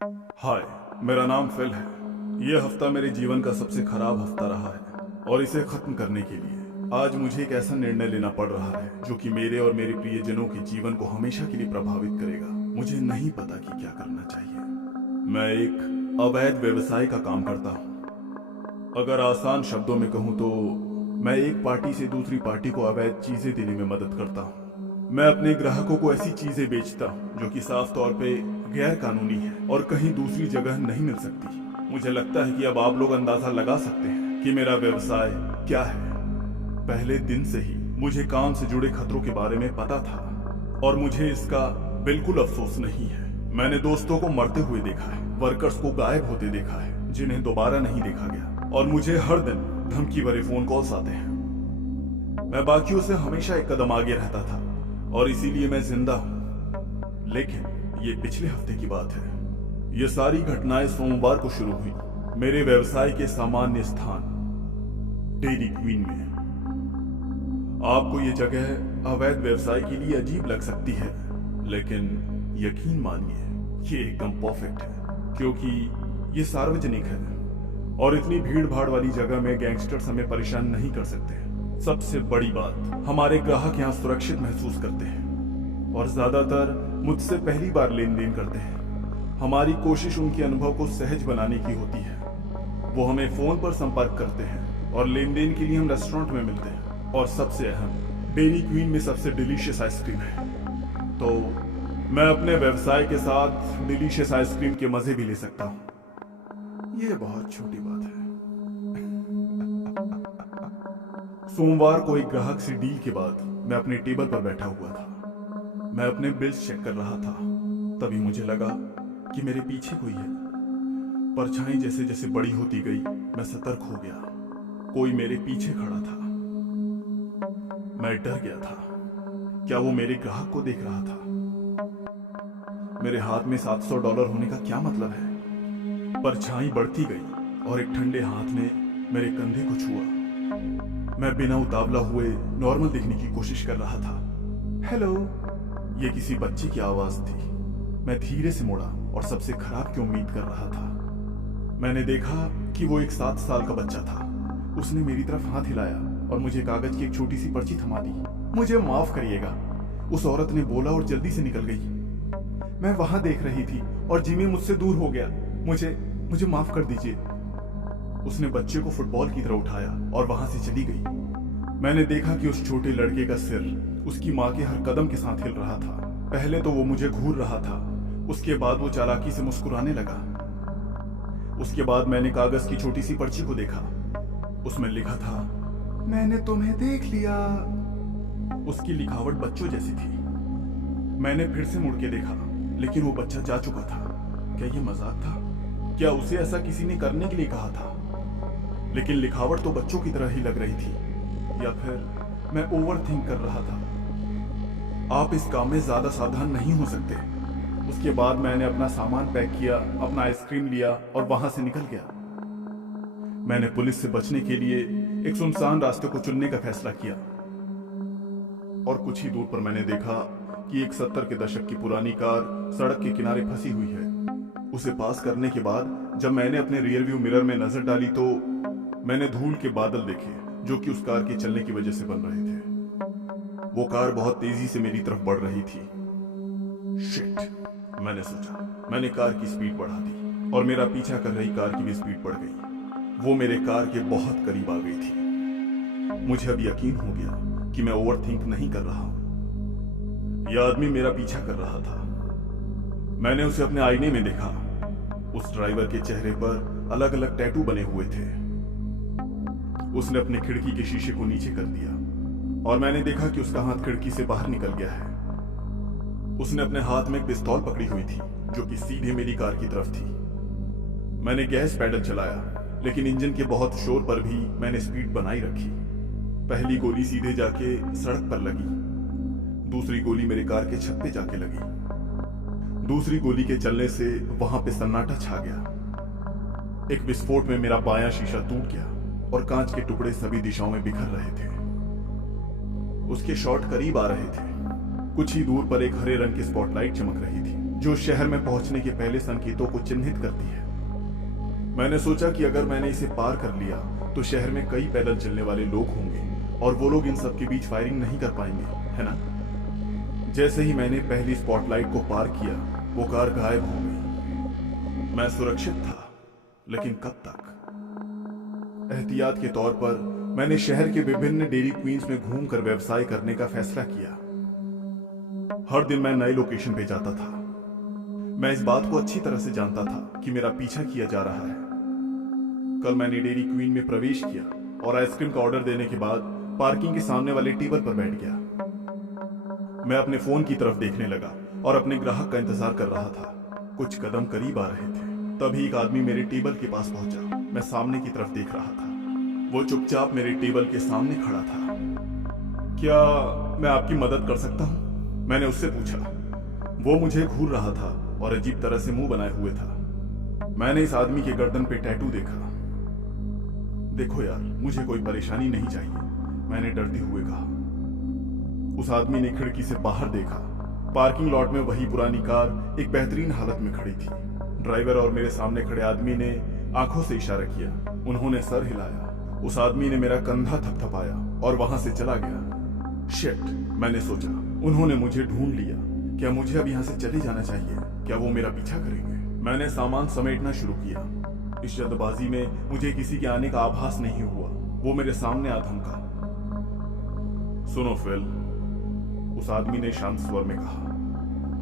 हाय, मेरा नाम फिल है। ये हफ्ता मेरे जीवन का सबसे खराब हफ्ता रहा है और इसे खत्म करने के लिए आज मुझे एक ऐसा निर्णय लेना पड़ रहा है जो कि मेरे और मेरे प्रियजनों के जीवन को हमेशा के लिए प्रभावित करेगा। मुझे नहीं पता कि क्या करना चाहिए। मैं एक अवैध व्यवसाय का काम करता हूँ। अगर आसान शब्दों में कहूँ तो मैं एक पार्टी से दूसरी पार्टी को अवैध चीजें देने में मदद करता हूँ। मैं अपने ग्राहकों को ऐसी चीजें बेचता हूँ जो कि साफ तौर पे गैर कानूनी है और कहीं दूसरी जगह नहीं मिल सकती। मुझे लगता है कि अब आप लोग अंदाजा लगा सकते हैं कि मेरा व्यवसाय क्या है। पहले दिन से ही मुझे काम से जुड़े खतरों के बारे में पता था और मुझे इसका बिल्कुल अफसोस नहीं है। मैंने दोस्तों को मरते हुए देखा है, वर्कर्स को गायब होते देखा है जिन्हें दोबारा नहीं देखा गया, और मुझे हर दिन धमकी भरे फोन कॉल्स आते हैं। मैं बाकियों से हमेशा एक कदम आगे रहता था और इसीलिए मैं जिंदा हूं। लेकिन ये पिछले हफ्ते की बात है। ये सारी घटनाएं सोमवार को शुरू हुई मेरे व्यवसाय के सामान्य स्थान डेयरी क्वीन में। आपको ये जगह अवैध व्यवसाय के लिए अजीब लग सकती है, लेकिन यकीन मानिए ये एकदम परफेक्ट है क्योंकि ये सार्वजनिक है और इतनी भीड़ भाड़ वाली जगह में गैंगस्टर्स हमें परेशान नहीं कर सकते। सबसे बड़ी बात, हमारे ग्राहक यहाँ सुरक्षित महसूस करते हैं और ज्यादातर मुझसे पहली बार लेन देन करते हैं। हमारी कोशिश उनके अनुभव को सहज बनाने की होती है। वो हमें फोन पर संपर्क करते हैं और लेन देन के लिए हम रेस्टोरेंट में मिलते हैं। और सबसे अहम, डेयरी क्वीन में सबसे डिलीशियस आइसक्रीम है, तो मैं अपने व्यवसाय के साथ डिलीशियस आइसक्रीम के मजे भी ले सकता हूँ। ये बहुत छोटी बात है। सोमवार को एक ग्राहक से डील के बाद मैं अपने टेबल पर बैठा हुआ था। मैं अपने बिल्स चेक कर रहा था। तभी मुझे लगा कि मेरे पीछे कोई है। परछाई जैसे जैसे बड़ी होती गई, मैं सतर्क हो गया। कोई मेरे पीछे खड़ा था। मैं डर गया था। क्या वो मेरे ग्राहक को देख रहा था? मेरे हाथ में $700 होने का क्या मतलब है? परछाई बढ़ती गई और एक ठंडे हाथ ने मेरे कंधे को छुआ। मैं बिना उतावला हुए नॉर्मल दिखने की कोशिश कर रहा था। हेलो, ये किसी बच्चे की आवाज थी। मैं धीरे से मुड़ा और सबसे खराब की उम्मीद कर रहा था। मैंने देखा कि वो एक 7 साल का बच्चा था। उसने मेरी तरफ हाथ हिलाया और मुझे कागज की एक छोटी सी पर्ची थमा दी। मुझे माफ करिएगा, उस औरत ने बोला और जल्दी से निकल गई। मैं वहां देख रही थी और जिमी मुझसे दूर हो गया। मुझे माफ कर दीजिए। उसने बच्चे को फुटबॉल की तरह उठाया और वहां से चली गई। मैंने देखा कि उस छोटे लड़के का सिर उसकी माँ के हर कदम के साथ हिल रहा था। पहले तो वो मुझे घूर रहा था, उसके बाद वो चालाकी से मुस्कुराने लगा। उसके बाद मैंने कागज की छोटी सी पर्ची को देखा। उसमें लिखा था, मैंने तुम्हें देख लिया। उसकी लिखावट बच्चों जैसी थी। मैंने फिर से मुड़ के देखा, लेकिन वो बच्चा जा चुका था। क्या ये मजाक था? क्या उसे ऐसा किसी ने करने के लिए कहा था? लेकिन लिखावट तो बच्चों की तरह ही लग रही थी, या फिर मैं ओवर थिंक कर रहा था। आप इस काम में ज्यादा सावधान नहीं हो सकते। उसके बाद मैंने अपना सामान पैक किया, अपना आइसक्रीम लिया और वहां से निकल गया। मैंने पुलिस से बचने के लिए एक सुनसान रास्ते को चुनने का फैसला किया और कुछ ही दूर पर मैंने देखा कि एक 70 के दशक की पुरानी कार सड़क के किनारे फंसी हुई है। उसे पास करने के बाद जब मैंने अपने रियर व्यू मिरर में नजर डाली तो मैंने धूल के बादल देखे जो कि उस कार के चलने की वजह से बन रहे थे। वो कार बहुत तेजी से मेरी तरफ बढ़ रही थी। शिट, मैंने सोचा। मैंने कार की स्पीड बढ़ा दी और मेरा पीछा कर रही कार की भी स्पीड बढ़ गई। वो मेरे कार के बहुत करीब आ गई थी। मुझे अब यकीन हो गया कि मैं ओवरथिंक नहीं कर रहा हूं। यह आदमी मेरा पीछा कर रहा था। मैंने उसे अपने आईने में देखा। उस ड्राइवर के चेहरे पर अलग अलग टैटू बने हुए थे। उसने अपने खिड़की के शीशे को नीचे कर दिया और मैंने देखा कि उसका हाथ खिड़की से बाहर निकल गया है। उसने अपने हाथ में एक पिस्तौल पकड़ी हुई थी जो कि सीधे मेरी कार की तरफ थी। मैंने गैस पैडल चलाया, लेकिन इंजन के बहुत शोर पर भी मैंने स्पीड बनाई रखी। पहली गोली सीधे जाके सड़क पर लगी, दूसरी गोली मेरे कार के छत पे जाके लगी। दूसरी गोली के चलने से वहां पे सन्नाटा छा गया। एक विस्फोट में मेरा बायां शीशा टूट गया और कांच के टुकड़े सभी दिशाओं में बिखर रहे थे। उसके शॉट करीब आ रहे थे। कुछ ही दूर पर एक हरे रंग की स्पॉटलाइट चमक रही थी। जो शहर में पहुंचने के पहले संकेतों को चिन्हित करती है। मैंने सोचा कि अगर मैंने इसे पार कर लिया तो शहर में कई पैदल चलने वाले लोग होंगे और वो लोग इन सब के बीच फायरिंग नहीं कर पाएंगे, है ना? जैसे ही मैंने पहली स्पॉटलाइट को पार किया, वो कार गायब हो गई। मैं सुरक्षित था, लेकिन कब तक? एहतियात के तौर पर मैंने शहर के विभिन्न डेयरी क्वींस में घूमकर व्यवसाय करने का फैसला किया। हर दिन मैं नए लोकेशन पे जाता था। मैं इस बात को अच्छी तरह से जानता था कि मेरा पीछा किया जा रहा है। कल मैंने डेयरी क्वीन में प्रवेश किया और आइसक्रीम का ऑर्डर देने के बाद पार्किंग के सामने वाले टेबल पर बैठ गया। मैं अपने फोन की तरफ देखने लगा और अपने ग्राहक का इंतजार कर रहा था। कुछ कदम करीब आ रहे थे, तभी एक आदमी मेरे टेबल के पास पहुंचा। मैं सामने की तरफ देख रहा था। वो चुपचाप मेरे टेबल के सामने खड़ा था। क्या मैं आपकी मदद कर सकता हूं? मैंने उससे पूछा। वो मुझे घूर रहा था और अजीब तरह से मुंह बनाए हुए था। मैंने इस आदमी के गर्दन पे टैटू देखा। देखो यार, मुझे कोई परेशानी नहीं चाहिए, मैंने डरते हुए कहा। उस आदमी ने खिड़की से बाहर देखा। पार्किंग लॉट में वही पुरानी कार एक बेहतरीन हालत में खड़ी थी। ड्राइवर और मेरे सामने खड़े आदमी ने आंखों से इशारा किया। उन्होंने सर हिलाया। उस आदमी ने मेरा कंधा थपथपाया और वहां से चला गया। शिट, मैंने सोचा, उन्होंने मुझे ढूंढ लिया। क्या मुझे अब यहां से चले जाना चाहिए? क्या वो मेरा पीछा करेंगे? मैंने सामान समेटना शुरू किया। इस जल्दबाजी में मुझे किसी के आने का आभास नहीं हुआ। वो मेरे सामने आ धमका। सुनो फिल, उस आदमी ने शांत स्वर में कहा,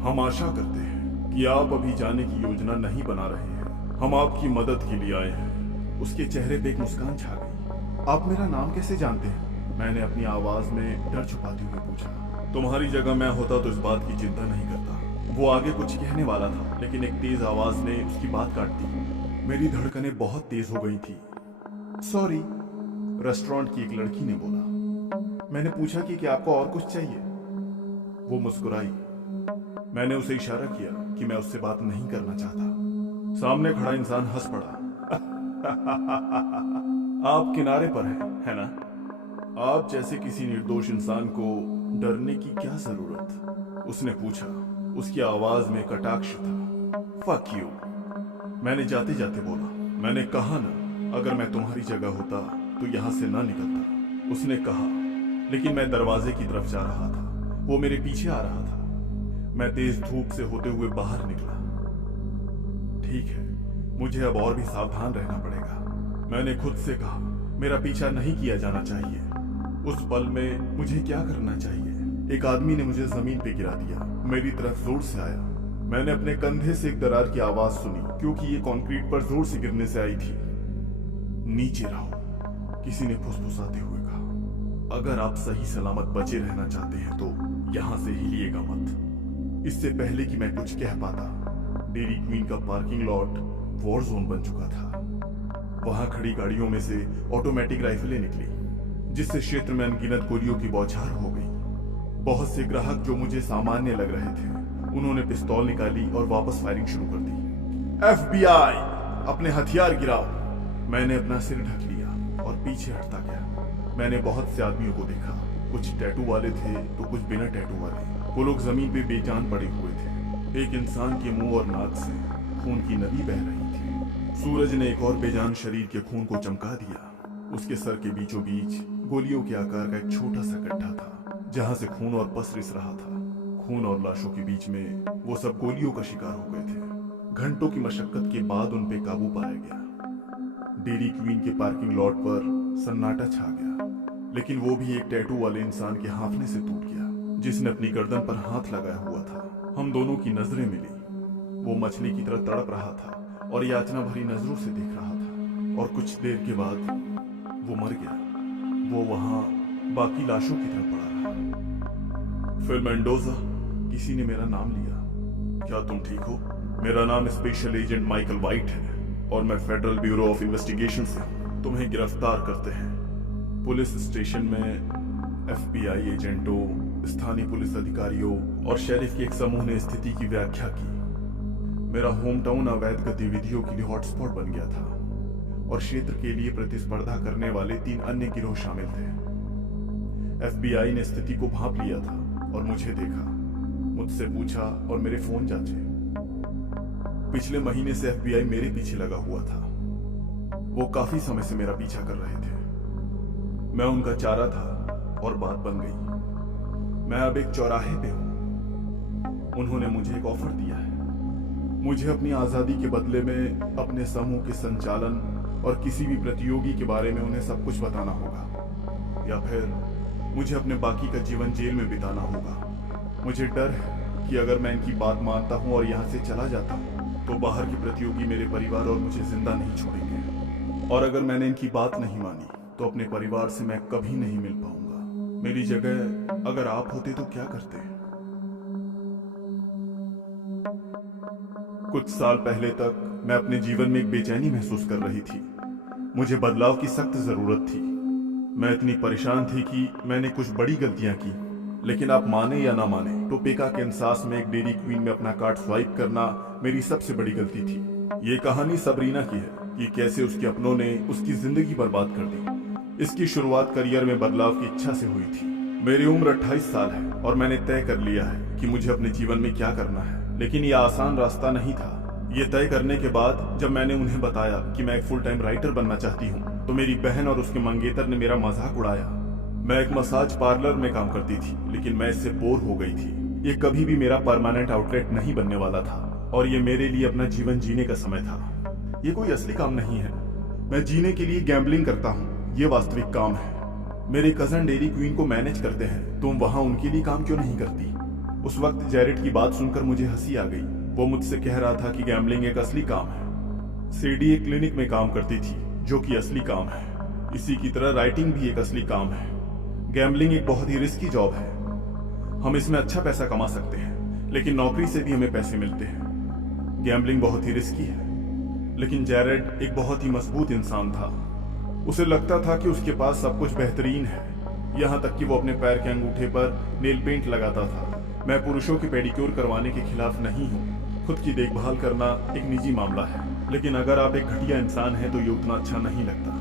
हम आशा करते हैं कि आप अभी जाने की योजना नहीं बना रहे हैं। हम आपकी मदद के लिए आए हैं। उसके चेहरे पे एक मुस्कान छा गई। आप मेरा नाम कैसे जानते हैं? मैंने अपनी आवाज में डर छुपाते हुए पूछा। तुम्हारी जगह मैं होता तो इस बात की चिंता नहीं करता। वो आगे कुछ कहने वाला था, लेकिन एक तेज आवाज ने उसकी बात काट दी। मेरी धड़कनें बहुत तेज हो गई थी। सॉरी, रेस्टोरेंट की एक लड़की ने बोला। मैंने पूछा कि क्या आपको और कुछ चाहिए? वो मुस्कुराई। मैंने उसे इशारा किया कि मैं उससे बात नहीं करना चाहता। सामने खड़ा इंसान हंस पड़ा। आप किनारे पर हैं, है ना? आप जैसे किसी निर्दोष इंसान को डरने की क्या जरूरत? उसने पूछा। उसकी आवाज में कटाक्ष था। फक यू, मैंने जाते जाते बोला। मैंने कहा ना, अगर मैं तुम्हारी जगह होता तो यहां से ना निकलता। उसने कहा, लेकिन मैं दरवाजे की तरफ जा रहा था। वो मेरे पीछे आ रहा था। मैं तेज धूप से होते हुए बाहर निकला। ठीक है, मुझे अब और भी सावधान रहना पड़ेगा। मैंने खुद से कहा, मेरा पीछा नहीं किया जाना चाहिए। उस पल में मुझे क्या करना चाहिए? एक आदमी ने मुझे जमीन पे गिरा दिया। मेरी तरफ जोर से आया। मैंने अपने कंधे से एक दरार की आवाज सुनी, क्योंकि ये कंक्रीट पर जोर से गिरने से आई थी। नीचे रहो, किसी ने फुसफुसाते हुए कहा। अगर आप सही सलामत बचे रहना चाहते हैं तो यहां से हिलिएगा मत। इससे पहले कि मैं कुछ कह पाता, डेयरी क्वीन का पार्किंग लॉट वॉर जोन बन चुका था। वहां खड़ी गाड़ियों में से ऑटोमेटिक राइफलें निकली, जिससे क्षेत्र में अनगिनत गोलियों की बौछार हो गई। बहुत से ग्राहक जो मुझे सामान्य लग रहे थे, उन्होंने पिस्तौल निकाली और वापस फायरिंग शुरू कर दी। FBI, अपने हथियार गिराओ। मैंने अपना सिर ढक लिया और पीछे हटता गया। मैंने बहुत से आदमियों को देखा। कुछ टैटू वाले थे तो कुछ बिना टैटू वाले। वो लोग जमीन पे बेजान पड़े हुए थे। एक इंसान के मुंह और नाक से खून की नदी बह रही थी। सूरज ने एक और बेजान शरीर के खून को चमका दिया। उसके सर के बीचों बीच गोलियों के आकार का एक छोटा सा गड्ढा था, जहां से खून और पस रिस रहा था। खून और लाशों के बीच में वो सब गोलियों का शिकार हो गए थे। घंटों की मशक्कत के बाद उन पे काबू पाया गया। डेयरी क्वीन के पार्किंग लॉट पर सन्नाटा छा गया, लेकिन वो भी एक टैटू वाले इंसान के हांफने से टूट गया, जिसने अपनी गर्दन पर हाथ लगाया हुआ था। हम दोनों की नजरें मिली। वो मछली की तरह तड़प रहा था और याचना भरी नजरों से देख रहा था। और कुछ देर के बाद वो मर गया। वो वहां बाकी लाशों की तरह पड़ा रहा। फिर मेंडोजा, किसी ने मेरा नाम लिया। क्या तुम ठीक हो? मेरा नाम स्पेशल एजेंट माइकल वाइट है और मैं फेडरल ब्यूरो ऑफ इन्वेस्टिगेशन से तुम्हें गिरफ्तार करते हैं। पुलिस स्टेशन में FBI एजेंटों, स्थानीय पुलिस अधिकारियों और शेरिफ के एक समूह ने स्थिति की व्याख्या की। मेरा होम टाउन अवैध गतिविधियों के लिए हॉटस्पॉट बन गया था और क्षेत्र के लिए प्रतिस्पर्धा करने वाले 3 अन्य गिरोह शामिल थे। FBI ने स्थिति को भांप लिया था और मुझे देखा, मुझसे पूछा और मेरे फोन जांचे। पिछले महीने से FBI मेरे पीछे लगा हुआ था। वो काफी समय से मेरा पीछा कर रहे थे। मैं उनका चारा था और बात बन गई। मैं अब एक चौराहे पे हूं। उन्होंने मुझे एक ऑफर दिया है। मुझे अपनी आजादी के बदले में अपने समूह के संचालन और किसी भी प्रतियोगी के बारे में उन्हें सब कुछ बताना होगा, या फिर मुझे अपने बाकी का जीवन जेल में बिताना होगा। मुझे डर है कि अगर मैं इनकी बात मानता हूं और यहां से चला जाता हूं तो बाहर के प्रतियोगी मेरे परिवार और मुझे जिंदा नहीं छोड़ेंगे, और अगर मैंने इनकी बात नहीं मानी तो अपने परिवार से मैं कभी नहीं मिल पाऊंगा। मेरी जगह अगर आप होते तो क्या करते? कुछ साल पहले तक मैं अपने जीवन में एक बेचैनी महसूस कर रही थी। मुझे बदलाव की सख्त जरूरत थी। मैं इतनी परेशान थी कि मैंने कुछ बड़ी गलतियां की, लेकिन आप माने या ना माने, टोपेका कैनसास में एक डेयरी क्वीन में अपना कार्ड स्वाइप करना मेरी सबसे बड़ी गलती थी। ये कहानी सबरीना की है कि कैसे उसके अपनों ने उसकी जिंदगी बर्बाद कर दी। इसकी शुरुआत करियर में बदलाव की इच्छा से हुई थी। मेरी उम्र 28 साल है और मैंने तय कर लिया है कि मुझे अपने जीवन में क्या करना है, लेकिन यह आसान रास्ता नहीं था। ये तय करने के बाद जब मैंने उन्हें बताया कि मैं एक फुल टाइम राइटर बनना चाहती हूँ, तो मेरी बहन और उसके मंगेतर ने मेरा मजाक उड़ाया। मैं एक मसाज पार्लर में काम करती थी, लेकिन मैं इससे बोर हो गई थी। ये कभी भी मेरा परमानेंट आउटलेट नहीं बनने वाला था, और ये मेरे लिए अपना जीवन जीने का समय था। ये कोई असली काम नहीं है। मैं जीने के लिए गैम्बलिंग करता हूँ, ये वास्तविक काम है। मेरे कजन डेयरी क्वीन को मैनेज करते हैं, तुम वहां उनके लिए काम क्यों नहीं करती? उस वक्त जैरेड की बात सुनकर मुझे हंसी आ गई। वो मुझसे कह रहा था कि गैम्बलिंग एक असली काम है। सीडी एक क्लिनिक में काम करती थी, जो कि असली काम है। इसी की तरह राइटिंग भी एक असली काम है। गैम्बलिंग एक बहुत ही रिस्की जॉब है। हम इसमें अच्छा पैसा कमा सकते हैं, लेकिन नौकरी से भी हमें पैसे मिलते हैं। गैम्बलिंग बहुत ही रिस्की है, लेकिन जैरेड एक बहुत ही मजबूत इंसान था। उसे लगता था कि उसके पास सब कुछ बेहतरीन है, यहाँ तक कि वो अपने पैर के अंगूठे पर नेल पेंट लगाता था। मैं पुरुषों के पेडिक्योर करवाने के खिलाफ नहीं हूँ। खुद की देखभाल करना एक निजी मामला है, लेकिन अगर आप एक घटिया इंसान हैं तो ये उतना अच्छा नहीं लगता।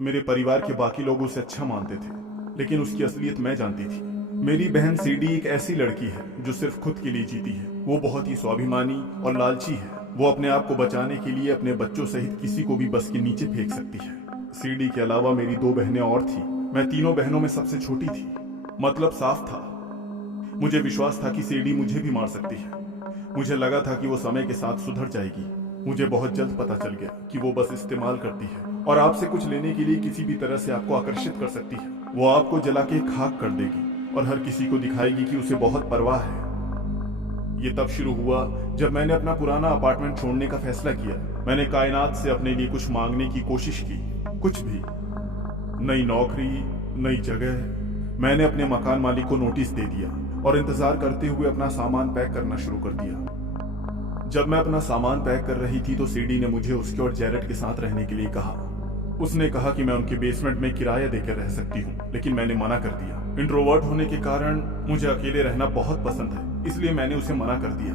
मेरे परिवार के बाकी लोग उसे अच्छा मानते थे, लेकिन उसकी असलियत मैं जानती थी। मेरी बहन सीडी एक ऐसी लड़की है जो सिर्फ खुद के लिए जीती है। वो बहुत ही स्वाभिमानी और लालची है। वो अपने आप को बचाने के लिए अपने बच्चों सहित किसी को भी बस के नीचे फेंक सकती है। सीडी के अलावा मेरी 2 बहनें और थी। मैं तीनों बहनों में सबसे छोटी थी। मतलब साफ था। मुझे विश्वास था कि सीडी मुझे भी मार सकती है। मुझे लगा था कि वो समय के साथ सुधर जाएगी। मुझे बहुत जल्द पता चल गया कि वो बस इस्तेमाल करती है और आपसे कुछ लेने के लिए किसी भी तरह से आपको आकर्षित कर सकती है। वो आपको जला के खाक कर देगी और हर किसी को दिखाएगी कि उसे बहुत परवाह है। ये तब शुरू हुआ जब मैंने अपना पुराना अपार्टमेंट छोड़ने का फैसला किया। मैंने कायनात से अपने लिए कुछ मांगने की कोशिश की, कुछ भी। नई नौकरी, नई जगह। मैंने अपने मकान मालिक को नोटिस दे दिया और इंतजार करते हुए अपना सामान पैक करना शुरू कर दिया। जब मैं अपना सामान पैक कर रही थी तो सीडी ने मुझे उसके और जैरेड के साथ रहने के लिए कहा। उसने कहा कि मैं उनके बेसमेंट में किराया देकर रह सकती हूँ, लेकिन मैंने मना कर दिया। इंट्रोवर्ट होने के कारण मुझे अकेले रहना बहुत पसंद है, इसलिए मैंने उसे मना कर दिया।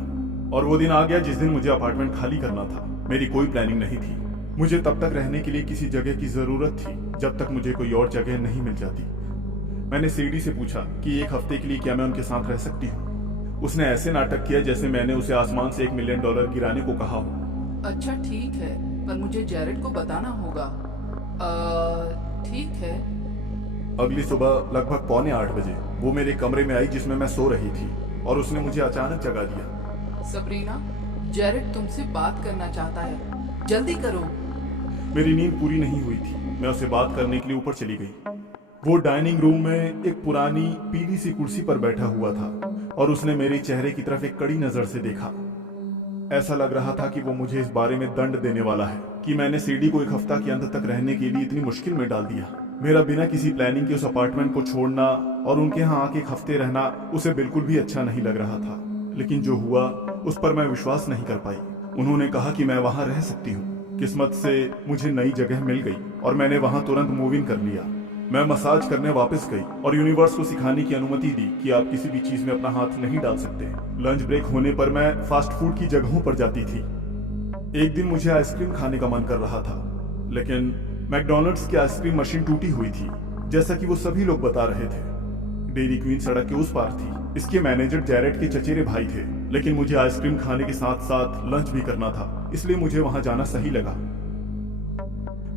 और वो दिन आ गया जिस दिन मुझे अपार्टमेंट खाली करना था। मेरी कोई प्लानिंग नहीं थी। मुझे तब तक रहने के लिए किसी जगह की जरूरत थी जब तक मुझे कोई और जगह नहीं मिल जाती। मैंने सीडी से पूछा कि 1 हफ्ते के लिए क्या मैं उनके साथ रह सकती हूँ। उसने ऐसे नाटक किया जैसे मैंने उसे आसमान से $1 मिलियन गिराने को कहा हो। अच्छा ठीक है, पर मुझे जैरेड को बताना होगा। ठीक है। अगली सुबह लगभग 7:45 बजे वो मेरे कमरे में आई जिसमें मैं सो रही थी, और उसने मुझे अचानक जगा दिया। सबरीना, जैरेड तुमसे बात करना चाहता है, जल्दी करो। मेरी नींद पूरी नहीं हुई थी। मैं उसे बात करने के लिए ऊपर चली गई। वो डाइनिंग रूम में एक पुरानी पीली सी कुर्सी पर बैठा हुआ था और उसने मेरे चेहरे की तरफ एक कड़ी नजर से देखा। ऐसा लग रहा था कि वो मुझे इस बारे में दंड देने वाला है कि मैंने सीडी को 1 हफ्ता के अंत तक रहने के लिए इतनी मुश्किल में डाल दिया। मेरा बिना किसी प्लानिंग के उस अपार्टमेंट को छोड़ना और उनके यहाँ आके 1 हफ्ते रहना उसे बिल्कुल भी अच्छा नहीं लग रहा था। लेकिन जो हुआ उस पर मैं विश्वास नहीं कर पाई। उन्होंने कहा कि मैं वहां रह सकती हूँ। किस्मत से मुझे नई जगह मिल गई और मैंने वहां तुरंत मूव इन कर लिया। मैं मसाज करने वापस गई और यूनिवर्स को सिखाने की अनुमति दी कि आप किसी भी चीज में अपना हाथ नहीं डाल सकते। लंच ब्रेक होने पर मैं फास्ट फूड की जगहों पर जाती थी। एक दिन मुझे आइसक्रीम खाने का मन कर रहा था, लेकिन मैकडॉनल्ड्स की आइसक्रीम मशीन टूटी हुई थी, जैसा कि वो सभी लोग बता रहे थे। डेयरी क्वीन सड़क के उस पार थी। इसके मैनेजर जैरेड के चचेरे भाई थे, लेकिन मुझे आइसक्रीम खाने के साथ साथ लंच भी करना था, इसलिए मुझे वहां जाना सही लगा।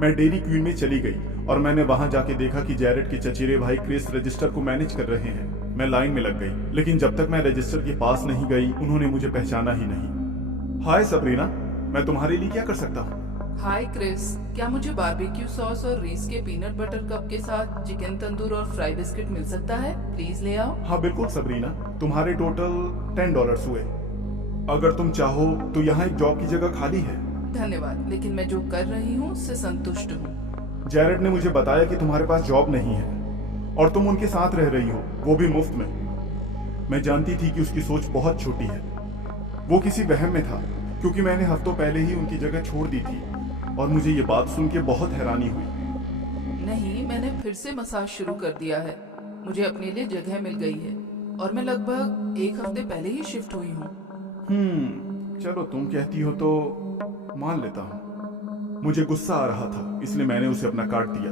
मैं डेयरी क्वीन में चली गई और मैंने वहां जाके देखा कि जैरेड के चचेरे भाई क्रिस रजिस्टर को मैनेज कर रहे हैं। मैं लाइन में लग गई, लेकिन जब तक मैं रजिस्टर के पास नहीं गई उन्होंने मुझे पहचाना ही नहीं। हाय सबरीना, मैं तुम्हारे लिए क्या कर सकता हूँ? हाय क्रिस, क्या मुझे बारबेक्यू सॉस और रीस के पीनट बटर कप के साथ चिकन तंदूर और फ्राई बिस्किट मिल सकता है? प्लीज ले आओ। हाँ बिल्कुल सबरीना, तुम्हारे टोटल $10 हुए। अगर तुम चाहो तो यहाँ एक जॉब की जगह खाली है। धन्यवाद, लेकिन मैं जो कर रही हूँ उससे संतुष्ट हूँ। जैरेड ने मुझे बताया कि तुम्हारे पास जॉब नहीं है और तुम उनके साथ रह रही हो, वो भी मुफ्त में। मैं जानती थी कि उसकी सोच बहुत छोटी है। वो किसी वहम में था, क्योंकि मैंने हफ्तों पहले ही उनकी जगह छोड़ दी थी और मुझे ये बात सुन के बहुत हैरानी हुई। नहीं, मैंने फिर से मसाज शुरू कर दिया है। मुझे अपने लिए जगह मिल गई है और मैं लगभग 1 हफ्ते पहले ही शिफ्ट हुई हूँ। चलो तुम कहती हो तो मान लेता हूँ। मुझे गुस्सा आ रहा था, इसलिए मैंने उसे अपना कार्ड दिया।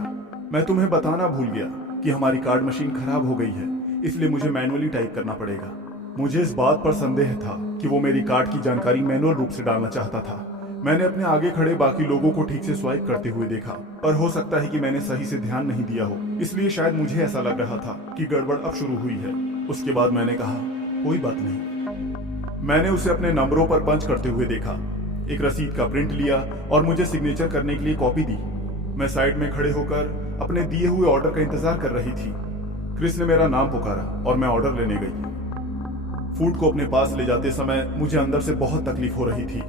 मैं तुम्हें बताना भूल गया कि हमारी कार्ड मशीन खराब हो गई है, इसलिए मुझे मैनुअली टाइप करना पड़ेगा। मुझे इस बात पर संदेह था कि वो मेरी कार्ड की जानकारी मैनुअल रूप से डालना चाहता था। मैंने अपने आगे खड़े बाकी लोगों को ठीक से स्वाइप करते हुए देखा, पर हो सकता है कि मैंने सही से ध्यान नहीं दिया हो, इसलिए शायद मुझे ऐसा लग रहा था कि गड़बड़ अब शुरू हुई है। उसके बाद मैंने कहा, कोई बात नहीं। मैंने उसे अपने नंबरों पर पंच करते हुए देखा, एक रसीद का प्रिंट लिया और मुझे सिग्नेचर करने के लिए कॉपी दी। मैं साइड में खड़े होकर अपने दिए हुए ऑर्डर का इंतजार कर रही थी। क्रिस ने मेरा नाम पुकारा और मैं ऑर्डर लेने गई। फूड को अपने पास ले जाते समय मुझे अंदर से बहुत तकलीफ हो रही थी।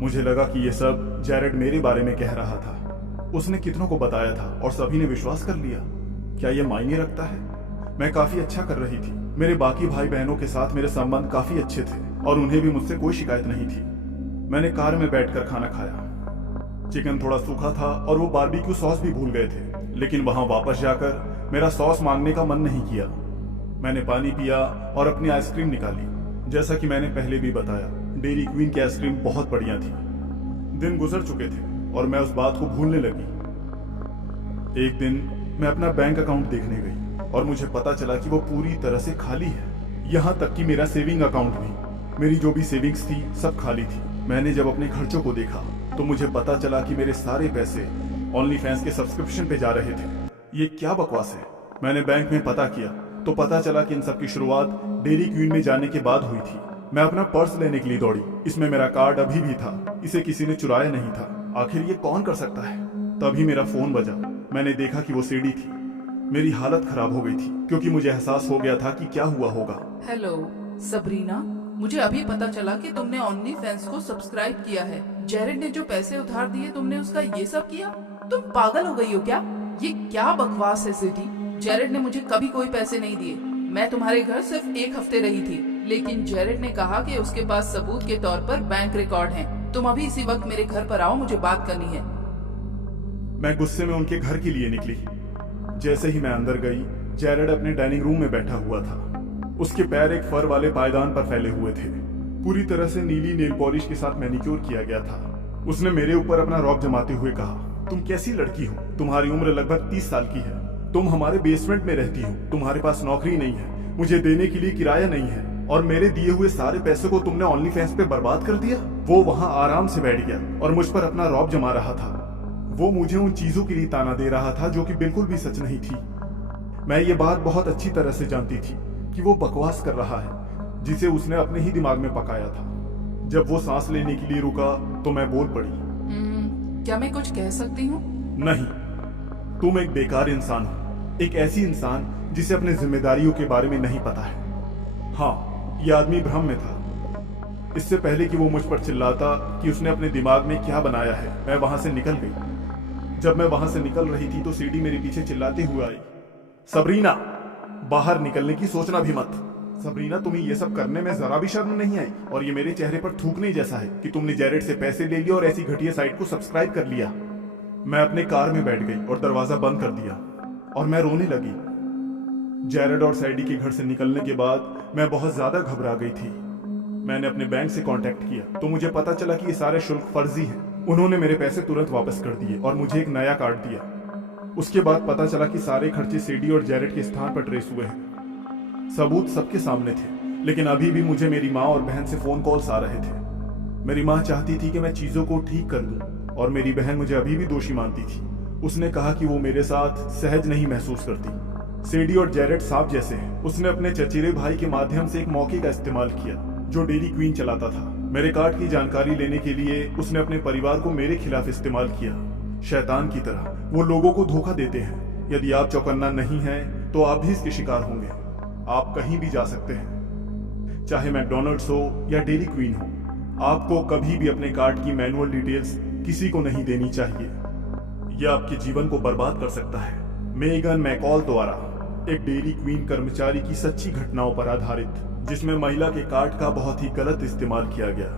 मुझे लगा कि ये सब जैरेड मेरे बारे में कह रहा था। उसने कितनों को बताया था और सभी ने विश्वास कर लिया। क्या ये मायने रखता है? मैं काफी अच्छा कर रही थी। मेरे बाकी भाई बहनों के साथ मेरे संबंध काफी अच्छे थे और उन्हें भी मुझसे कोई शिकायत नहीं थी। मैंने कार में बैठकर खाना खाया। चिकन थोड़ा सूखा था और वो बारबेक्यू सॉस भी भूल गए थे, लेकिन वहां वापस जाकर मेरा सॉस मांगने का मन नहीं किया। मैंने पानी पिया और अपनी आइसक्रीम निकाली। जैसा कि मैंने पहले भी बताया, डेयरी क्वीन की आइसक्रीम बहुत बढ़िया थी। दिन गुजर चुके थे और मैं उस बात को भूलने लगी। एक दिन मैं अपना बैंक अकाउंट देखने गई और मुझे पता चला कि वो पूरी तरह से खाली है। यहाँ तक कि मेरा सेविंग अकाउंट भी। मेरी जो भी सेविंग्स थी सब खाली थी। मैंने जब अपने खर्चों को देखा तो मुझे पता चला कि मेरे सारे पैसे ओनली फैंस के सब्सक्रिप्शन पे जा रहे थे। ये क्या बकवास है? मैंने बैंक में पता किया तो पता चला कि इन सब की शुरुआत डेयरी क्वीन में जाने के बाद हुई थी। मैं अपना पर्स लेने के लिए दौड़ी। इसमें मेरा कार्ड अभी भी था। इसे किसी ने चुराया नहीं था। आखिर ये कौन कर सकता है? तभी मेरा फोन बजा। मैंने देखा कि वो सीडी थी। मेरी हालत खराब हो गई थी क्योंकि मुझे एहसास हो गया था कि क्या हुआ होगा। हेलो सबरीना, मुझे अभी पता चला कि तुमने ओनली फैंस को सब्सक्राइब किया है। जैरेड ने जो पैसे उधार दिए तुमने उसका ये सब किया? तुम पागल हो गई हो क्या? ये क्या बकवास है सिटी? जैरेड ने मुझे कभी कोई पैसे नहीं दिए। मैं तुम्हारे घर सिर्फ 1 हफ्ते रही थी, लेकिन जैरेड ने कहा कि उसके पास सबूत के तौर पर बैंक रिकॉर्ड हैं। तुम अभी इसी वक्त मेरे घर पर आओ, मुझे बात करनी है। मैं गुस्से में उनके घर के लिए निकली। जैसे ही मैं अंदर गई, जैरेड अपने डाइनिंग रूम में बैठा हुआ था। उसके पैर एक फर वाले पायदान पर फैले हुए थे। पूरी तरह से नीली नेल पॉलिश के साथ मैनिक्योर किया गया था। उसने मेरे ऊपर अपना रौब जमाते हुए कहा, तुम कैसी लड़की हो? तुम्हारी उम्र लगभग 30 साल की है। तुम हमारे बेसमेंट में रहती हो। तुम्हारे पास नौकरी नहीं है, मुझे देने के लिए किराया नहीं है और मेरे दिए हुए सारे पैसे को तुमने ओनली फैंस पे बर्बाद कर दिया। वो वहां आराम से बैठ गया और मुझ पर अपना रौब जमा रहा था। वो मुझे उन चीजों के लिए ताना दे रहा था जो कि बिल्कुल भी सच नहीं थी। मैं ये बात बहुत अच्छी तरह से जानती थी कि वो बकवास कर रहा है, जिसे उसने अपने ही दिमाग में पकाया था। जब वो सांस लेने के लिए रुका तो मैं बोल पड़ी, क्या मैं कुछ कह सकती हूँ? नहीं, तुम एक बेकार इंसान हो। एक ऐसी इंसान जिसे अपने जिम्मेदारियों के बारे में नहीं पता है। हाँ, ये आदमी भ्रम में था। इससे पहले कि वो मुझ पर चिल्लाता कि उसने अपने दिमाग में क्या बनाया है, मैं वहां से निकल गई। जब मैं वहां से निकल रही थी तो सीडी मेरे पीछे चिल्लाते हुए आई, सबरीना, बाहर निकलने की सोचना भी मत। सबरीना, तुम्हें ये सब करने में जरा भी शर्म नहीं आई? और ये मेरे चेहरे पर थूकने जैसा है कि तुमने जैरेड से पैसे ले लिए और ऐसी घटिया साइट को सब्सक्राइब कर लिया। मैं अपने कार में बैठ गई और दरवाजा बंद कर दिया और मैं रोने लगी। जैरेड और सैडी के घर से निकलने के बाद मैं बहुत ज्यादा घबरा गई थी। मैंने अपने बैंक से कांटेक्ट किया तो मुझे पता चला कि ये सारे शुल्क फर्जी हैं। उन्होंने मेरे पैसे तुरंत वापस कर दिए और मुझे एक नया कार्ड दिया। उसके बाद पता चला कि सारे खर्चे सैडी और जैरेड के स्थान पर ट्रेस हुए हैं। सबूत सबके सामने थे, लेकिन अभी भी मुझे मेरी माँ और बहन से फोन कॉल्स आ रहे थे। मेरी माँ चाहती थी कि मैं चीजों को ठीक कर दूं और मेरी बहन मुझे अभी भी दोषी मानती थी। उसने कहा कि वो मेरे साथ सहज नहीं महसूस करती। सेडी और जेरेड सांप जैसे हैं। उसने अपने चचेरे भाई के माध्यम से एक मौके का इस्तेमाल किया जो डेयरी क्वीन चलाता था। मेरे कार्ड की जानकारी लेने के लिए उसने अपने परिवार को मेरे खिलाफ इस्तेमाल किया। शैतान की तरह वो लोगों को धोखा देते हैं। यदि आप चौकन्ना नहीं हैं तो आप भी इसके शिकार होंगे। आप कहीं भी जा सकते हैं, चाहे मैकडॉनल्ड्स हो या डेयरी क्वीन हो। आपको कभी भी अपने कार्ड की मैनुअल डिटेल्स किसी को नहीं देनी चाहिए। यह आपके जीवन को बर्बाद कर सकता है। मेगन मैकॉल द्वारा एक डेयरी क्वीन कर्मचारी की सच्ची घटनाओं पर आधारित, जिसमें महिला के कार्ड का बहुत ही गलत इस्तेमाल किया गया।